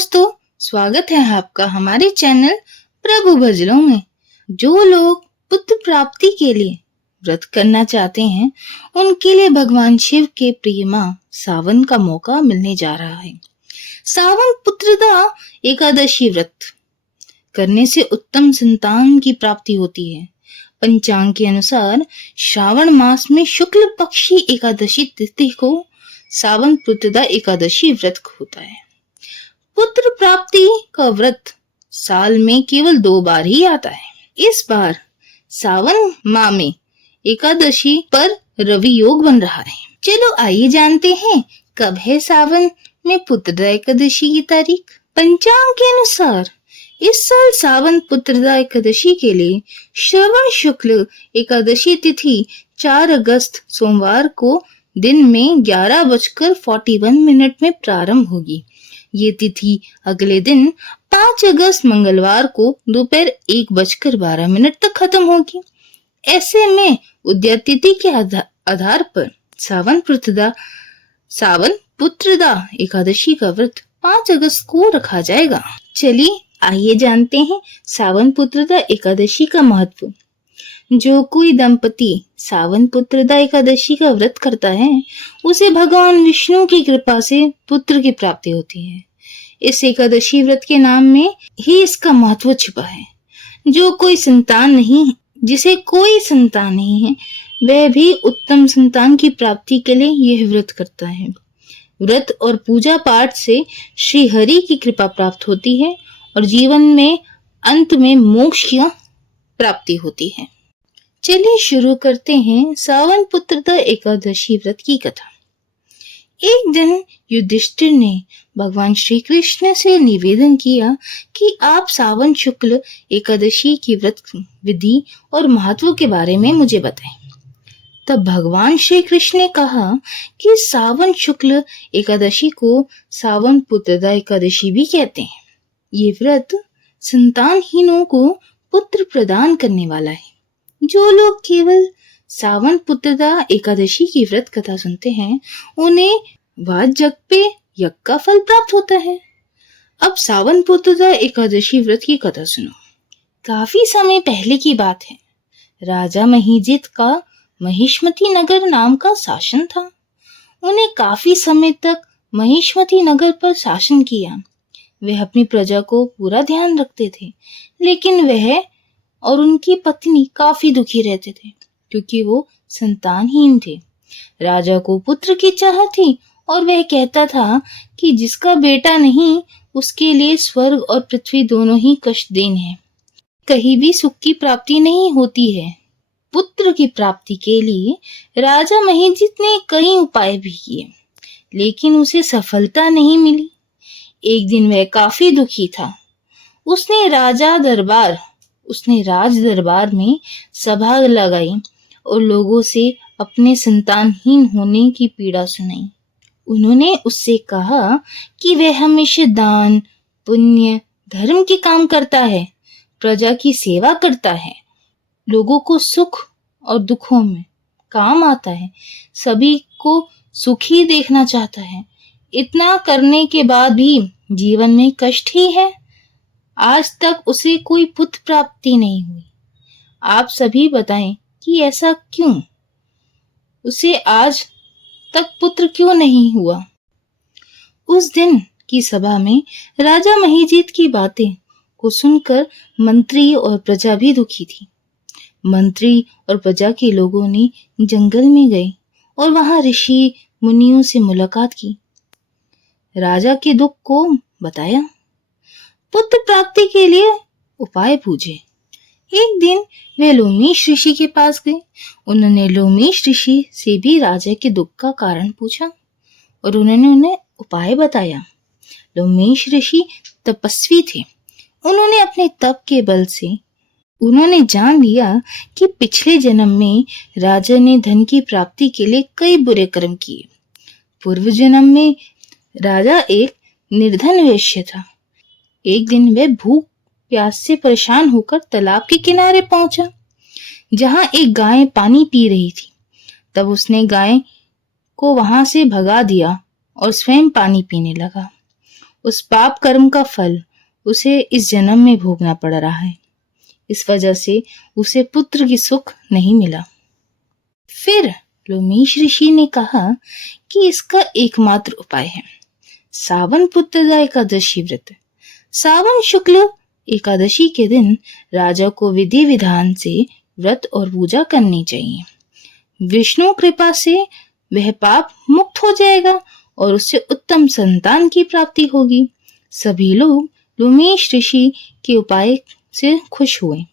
दोस्तों, स्वागत है आपका हमारे चैनल प्रभु भजनों में। जो लोग पुत्र प्राप्ति के लिए व्रत करना चाहते हैं, उनके लिए भगवान शिव के प्रिय मां सावन का मौका मिलने जा रहा है। सावन पुत्रदा एकादशी व्रत करने से उत्तम संतान की प्राप्ति होती है। पंचांग के अनुसार श्रावण मास में शुक्ल पक्षी एकादशी तिथि को सावन पुत्रदा एकादशी व्रत होता है। पुत्र प्राप्ति का व्रत साल में केवल 2 बार ही आता है। इस बार सावन माह में एकादशी पर रवि योग बन रहा है। चलो आइए जानते हैं कब है सावन में पुत्रदा एकादशी की तारीख। पंचांग के अनुसार इस साल सावन पुत्रदा एकादशी के लिए श्रवण शुक्ल एकादशी तिथि 4 अगस्त सोमवार को दिन में 11:41 में प्रारंभ होगी। ये तिथि अगले दिन 5 अगस्त मंगलवार को दोपहर 1:12 तक खत्म होगी। ऐसे में उदय तिथि के आधार पर सावन पुत्रदा एकादशी का व्रत 5 अगस्त को रखा जाएगा। चलिए आइए जानते हैं सावन पुत्रदा एकादशी का महत्व। जो कोई दंपति सावन पुत्रदा एकादशी का व्रत करता है, उसे भगवान विष्णु की कृपा से पुत्र की प्राप्ति होती है। इस एकादशी व्रत के नाम में ही इसका महत्व छिपा है। जिसे कोई संतान नहीं है, वह भी उत्तम संतान की प्राप्ति के लिए यह व्रत करता है। व्रत और पूजा पाठ से श्री हरि की कृपा प्राप्त होती है और जीवन में अंत में मोक्ष की प्राप्ति होती है। चलिए शुरू करते हैं सावन पुत्रदा एकादशी व्रत की कथा। एक दिन युधिष्ठिर ने भगवान श्री कृष्ण से निवेदन किया कि आप सावन शुक्ल एकादशी की व्रत विधि और महत्व के बारे में मुझे बताएं। तब भगवान श्री कृष्ण ने कहा कि सावन शुक्ल एकादशी को सावन पुत्रदा एकादशी भी कहते हैं। ये व्रत संतानहीनों को पुत्र प्रदान करने वाला है। जो लोग केवल सावन पुत्रदा एकादशी की व्रत कथा सुनते हैं, उन्हें वाजग पे यज्ञ का फल प्राप्त होता है। अब सावन पुत्रदा एकादशी व्रत की कथा सुनो। काफी समय पहले की बात है। राजा महिजित का महिष्मती नगर नाम का शासन था। उन्हें काफी समय तक महिष्मती नगर पर शासन किया। वह अपनी प्रजा को पूरा ध्यान रखते थे, लेकिन वह और उनकी पत्नी काफी दुखी रहते थे क्योंकि वो संतानहीन थे। राजा को पुत्र की चाह थी और वह कहता था कि जिसका बेटा नहीं, उसके लिए स्वर्ग और पृथ्वी दोनों ही कष्टदेन हैं। कहीं भी सुख की प्राप्ति नहीं होती है। पुत्र की प्राप्ति के लिए राजा महिजित ने कई उपाय भी किए, लेकिन उसे सफलता नहीं मिली। एक दिन वह काफी दुखी था। उसने राज दरबार में सभा लगाई और लोगों से अपने संतानहीन होने की पीड़ा सुनाई। उन्होंने उससे कहा कि वह हमेशा दान, पुण्य, धर्म के काम करता है, प्रजा की सेवा करता है, लोगों को सुख और दुखों में काम आता है, सभी को सुखी देखना चाहता है। इतना करने के बाद भी जीवन में कष्ट ही है। आज तक उसे कोई पुत्र प्राप्ति नहीं हुई। आप सभी बताएं कि ऐसा क्यों? उसे आज तक पुत्र क्यों नहीं हुआ? उस दिन की सभा में राजा महिजित की बातें को सुनकर मंत्री और प्रजा भी दुखी थी। मंत्री और प्रजा के लोगों ने जंगल में गए और वहां ऋषि मुनियों से मुलाकात की। राजा के दुख को बताया। पुत्र प्राप्ति के लिए उपाय पूछे। एक दिन वे लोमेश ऋषि के पास गए। उन्होंने लोमेश ऋषि से भी राजा के दुख का कारण पूछा और उन्होंने उन्हें उपाय बताया। लोमेश ऋषि तपस्वी थे। उन्होंने अपने तप के बल से उन्होंने जान लिया कि पिछले जन्म में राजा ने धन की प्राप्ति के लिए कई बुरे कर्म किए। पूर्व जन्म में राजा एक निर्धन वैश्य था। एक दिन वह भूख प्यास से परेशान होकर तालाब के किनारे पहुंचा, जहां एक गाय पानी पी रही थी। तब उसने गाय को वहां से भगा दिया और स्वयं पानी पीने लगा। उस पाप कर्म का फल उसे इस जन्म में भोगना पड़ रहा है। इस वजह से उसे पुत्र की सुख नहीं मिला। फिर लोमेश ऋषि ने कहा कि इसका एकमात्र उपाय है सावन पुत्रदा एकादशी व्रत। सावन शुक्ल एकादशी के दिन राजा को विधि विधान से व्रत और पूजा करनी चाहिए। विष्णु कृपा से वह पाप मुक्त हो जाएगा और उससे उत्तम संतान की प्राप्ति होगी। सभी लोग लोमेश ऋषि के उपाय से खुश हुए।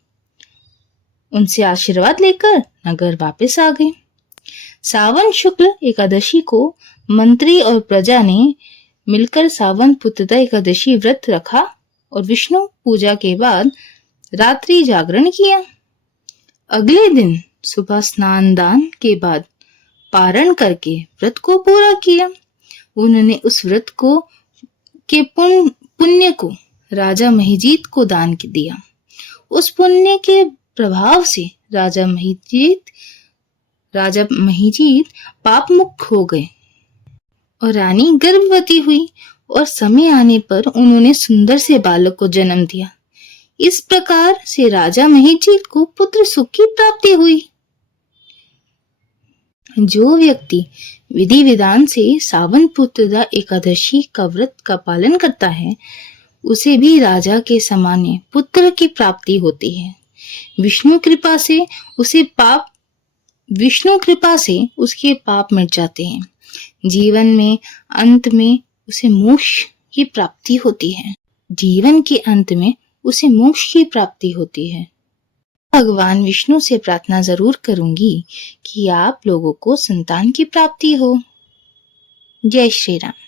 उनसे आशीर्वाद लेकर नगर वापस आ गए। सावन शुक्ल एकादशी को मंत्री और प्रजा ने मिलकर सावन पुत्रदा एकादशी व्रत रखा और विष्णु पूजा के बाद रात्रि जागरण किया। अगले दिन सुबह स्नान दान के बाद पारण करके व्रत को पूरा किया। उन्होंने उस व्रत को के पुण्य को राजा महिजीत को दान दिया। उस पुण्य के प्रभाव से राजा महिजीत पाप मुक्त हो गए और रानी गर्भवती हुई और समय आने पर उन्होंने सुंदर से बालक को जन्म दिया। इस प्रकार से राजा महिजीत को पुत्र सुख की प्राप्ति हुई। जो व्यक्ति विधि विधान से सावन पुत्रदा एकादशी का व्रत का पालन करता है उसे भी राजा के समान पुत्र की प्राप्ति होती है। विष्णु कृपा से उसके पाप मिट जाते हैं। जीवन में अंत में उसे मोक्ष की प्राप्ति होती है। भगवान विष्णु से प्रार्थना जरूर करूंगी कि आप लोगों को संतान की प्राप्ति हो। जय श्री राम।